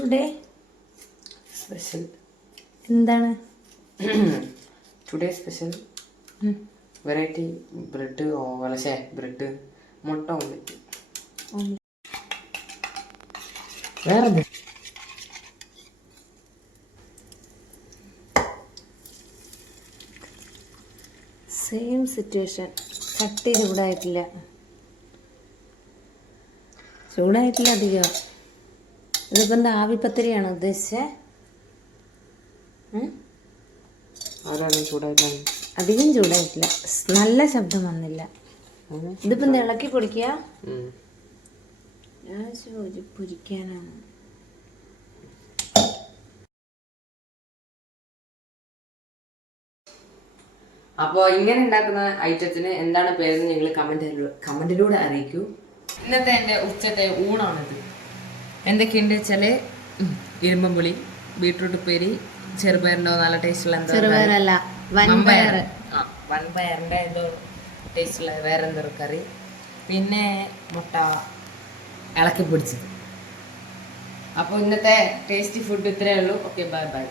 Today special എന്താണ്? Today special variety bread bread മുട്ട omelette. വേറെ സെയിം സിറ്റുവേഷൻ. ചട്ടി ചൂടായിട്ടില്ല അധികം. ഇതിപ്പോൾ എന്താ ആവിപ്പത്തിരിയാണ് ഉദ്ദേശിച്ചേ? അധികം ചൂടായിട്ടില്ല, നല്ല ശബ്ദം വന്നില്ല. ഇതിപ്പോൾ എന്താ ഇളക്കി പൊടിക്കുക? ഞാൻ പൊരിക്കാനാണ്. അപ്പോൾ ഇങ്ങനെ ഉണ്ടാക്കുന്ന ഐറ്റത്തിന് എന്താണ് പേരെന്ന് നിങ്ങൾ കമന്റിലൂടെ അറിയിക്കൂ. ഇന്നത്തെ എൻ്റെ ഉച്ചത്തെ ഊണാണിത്. എന്തൊക്കെയുണ്ട് വെച്ചാൽ ഇരുമ്പുളി, ബീട്രൂട്ട് ഉപ്പേരി, ചെറുപയറിൻ്റെ നല്ല ടേസ്റ്റുള്ള ചെറുപയറല്ല വൻപയറിൻ്റെ എന്തോ ടേസ്റ്റുള്ള വേറെ എന്തോ കറി, പിന്നെ മുട്ട ഇളക്കി പിടിച്ചത്. അപ്പോൾ ഇന്നത്തെ ടേസ്റ്റി ഫുഡ് ഇത്രയേ ഉള്ളൂ. Okay, bye bye.